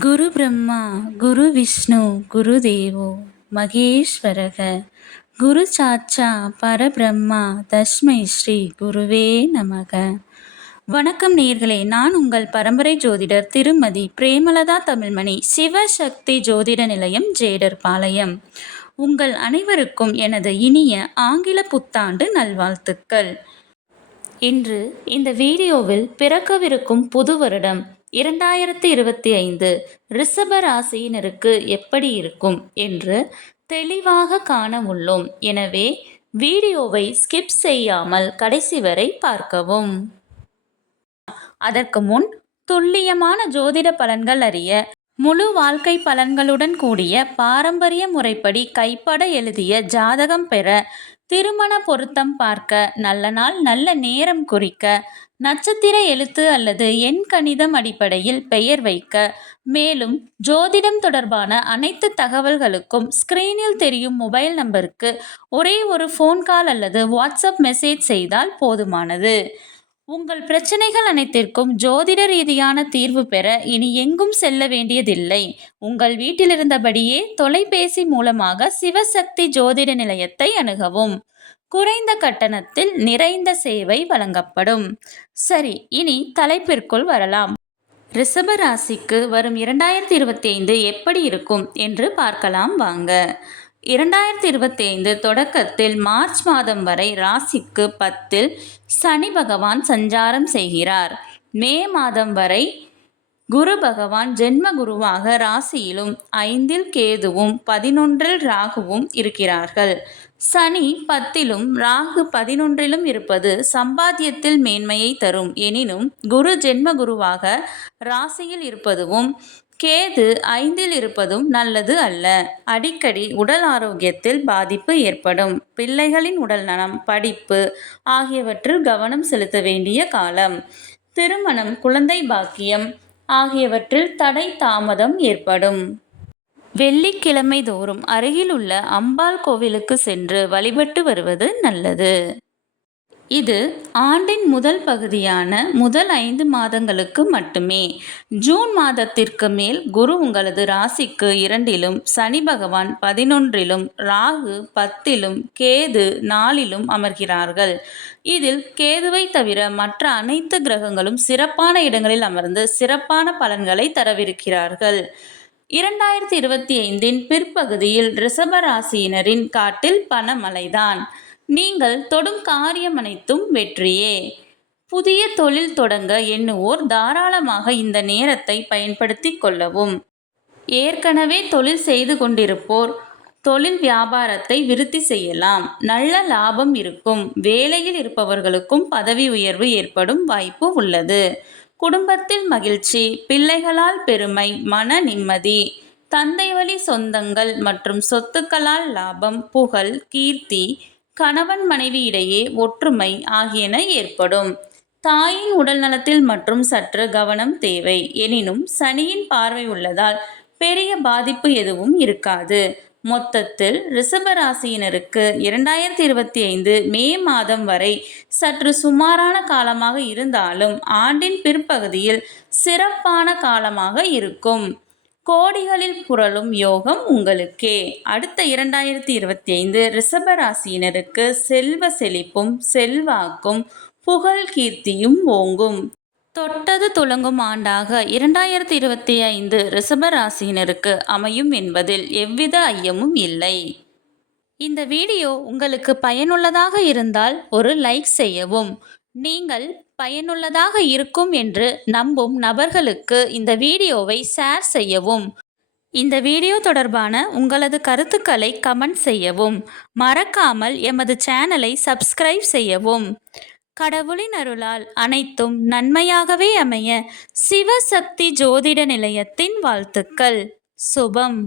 குரு பிரம்மா குரு விஷ்ணு குரு தேவோ மகேஸ்வரக. குரு சாச்சா பரபிரம்மா தஸ்மை ஸ்ரீ குருவே நமக. வணக்கம் நேர்களே நான் உங்கள் பரம்பரை ஜோதிடர் திருமதி பிரேமலதா தமிழ்மணி சிவசக்தி ஜோதிட நிலையம் ஜேடர் பாளையம். உங்கள் அனைவருக்கும் எனது இனிய ஆங்கில புத்தாண்டு நல்வாழ்த்துக்கள். இன்று இந்த வீடியோவில் பிறக்கவிருக்கும் புது வருடம் இரண்டாயிரத்தி இருபத்தி ஐந்து ரிஷப ராசியினருக்கு எப்படி இருக்கும் என்று தெளிவாக காண உள்ளோம். எனவே வீடியோவை ஸ்கிப் செய்யாமல் கடைசி வரை பார்க்கவும். அதற்கு முன் துல்லியமான ஜோதிட பலன்கள் அறிய முழு வாழ்க்கை பலன்களுடன் கூடிய பாரம்பரிய முறைப்படி கைப்பட எழுதிய ஜாதகம் பெற திருமண பொருத்தம் பார்க்க நல்ல நாள் நல்ல நேரம் குறிக்க நட்சத்திர எழுத்து அல்லது எண் கணிதம் அடிப்படையில் பெயர் வைக்க. மேலும் ஜோதிடம் தொடர்பான அனைத்து தகவல்களுக்கும் ஸ்கிரீனில் தெரியும் மொபைல் நம்பருக்கு ஒரே ஒரு ஃபோன் கால் அல்லது வாட்ஸ்அப் மெசேஜ் செய்தால் போதுமானது. உங்கள் பிரச்சனைகள் அனைத்திற்கும் ஜோதிட ரீதியான தீர்வு பெற இனி எங்கும் செல்ல வேண்டியதில்லை. உங்கள் வீட்டிலிருந்தபடியே தொலைபேசி மூலமாக சிவசக்தி ஜோதிட நிலையத்தை அணுகவும். குறைந்த கட்டணத்தில் நிறைந்த சேவை வழங்கப்படும். சரி இனி தலைப்பிற்குள் வரலாம். ரிஷப ராசிக்கு வரும் இரண்டாயிரத்தி இருபத்தி ஐந்து எப்படி இருக்கும் என்று பார்க்கலாம் வாங்க. இரண்டாயிரத்தி இருபத்தி ஐந்து தொடக்கத்தில் மார்ச் மாதம் வரை ராசிக்கு பத்தில் சனி பகவான் சஞ்சாரம் செய்கிறார். மே மாதம் வரை குரு பகவான் ஜென்ம குருவாக ராசியிலும் ஐந்தில் கேதுவும் பதினொன்றில் ராகுவும் இருக்கிறார்கள். சனி பத்திலும் ராகு பதினொன்றிலும் இருப்பது சம்பாத்தியத்தில் மேன்மையை தரும். எனினும் குரு ஜென்ம குருவாக ராசியில் இருப்பதும் கேது ஐந்தில் இருப்பதும் நல்லது அல்ல. அடிக்கடி உடல் ஆரோக்கியத்தில் பாதிப்பு ஏற்படும். பிள்ளைகளின் உடல் நலம் படிப்பு ஆகியவற்றில் கவனம் செலுத்த வேண்டிய காலம். திருமணம் குழந்தை பாக்கியம் ஆகியவற்றில் தடை தாமதம் ஏற்படும். வெள்ளிக்கிழமை தோறும் அருகிலுள்ள அம்பாள் கோவிலுக்கு சென்று வழிபட்டு வருவது நல்லது. இது ஆண்டின் முதல் பகுதியான முதல் ஐந்து மாதங்களுக்கு மட்டுமே. ஜூன் மாதத்திற்கு மேல் குரு உங்களது ராசிக்கு இரண்டிலும் சனி பகவான் பதினொன்றிலும் ராகு பத்திலும் கேது நாலிலும் அமர்கிறார்கள். இதில் கேதுவை தவிர மற்ற அனைத்து கிரகங்களும் சிறப்பான இடங்களில் அமர்ந்து சிறப்பான பலன்களை தரவிருக்கிறார்கள். இரண்டாயிரத்தி இருபத்தி ஐந்தின் பிற்பகுதியில் ரிஷபராசியினரின் காட்டில் பணமழைதான். நீங்கள் தொடும் காரியம் அனைத்தும் வெற்றியே. புதிய தொழில் தொடங்க எண்ணுவோர் தாராளமாக இந்த நேரத்தை பயன்படுத்தி கொள்ளவும். ஏற்கனவே தொழில் செய்து கொண்டிருப்போர் தொழில் வியாபாரத்தை விருத்தி செய்யலாம். நல்ல லாபம் இருக்கும். வேலையில் இருப்பவர்களுக்கும் பதவி உயர்வு ஏற்படும் வாய்ப்பு உள்ளது. குடும்பத்தில் மகிழ்ச்சி பிள்ளைகளால் பெருமை மன நிம்மதி தந்தை வழி சொந்தங்கள் மற்றும் சொத்துக்களால் லாபம் புகழ் கீர்த்தி கணவன் மனைவி இடையே ஒற்றுமை ஆகியன ஏற்படும். தாயின் உடல் நலத்தில் மற்றும் சற்று கவனம் தேவை. எனினும் சனியின் பார்வை உள்ளதால் பெரிய பாதிப்பு எதுவும் இருக்காது. மொத்தத்தில் ரிஷபராசியினருக்கு இரண்டாயிரத்தி இருபத்தி ஐந்து மே மாதம் வரை சற்று சுமாரான காலமாக இருந்தாலும் ஆண்டின் பிற்பகுதியில் சிறப்பான காலமாக இருக்கும். கோடிகளில் புரளும் யோகம் உங்களுக்கே. அடுத்த இரண்டாயிரத்தி இருபத்தி ஐந்து ரிஷபராசியினருக்கு செல்வ செழிப்பும் செல்வாக்கும் புகழ் கீர்த்தியும் ஓங்கும். தொட்டது துளங்கும் ஆண்டாக இரண்டாயிரத்தி இருபத்தி ஐந்து ரிஷபராசியினருக்கு அமையும் என்பதில் எவ்வித ஐயமும் இல்லை. இந்த வீடியோ உங்களுக்கு பயனுள்ளதாக இருந்தால் ஒரு லைக் செய்யவும் நீங்கள் பயனுள்ளதாக இருக்கும் என்று நம்பும் நபர்களுக்கு இந்த வீடியோவை ஷேர் செய்யவும். இந்த வீடியோ தொடர்பான உங்களது கருத்துக்களை கமெண்ட் செய்யவும். மறக்காமல் எமது சேனலை சப்ஸ்கிரைப் செய்யவும். கடவுளின் அருளால் அனைத்தும் நன்மையாகவே அமைய சிவசக்தி ஜோதிட நிலையத்தின் வாழ்த்துக்கள். சுபம்.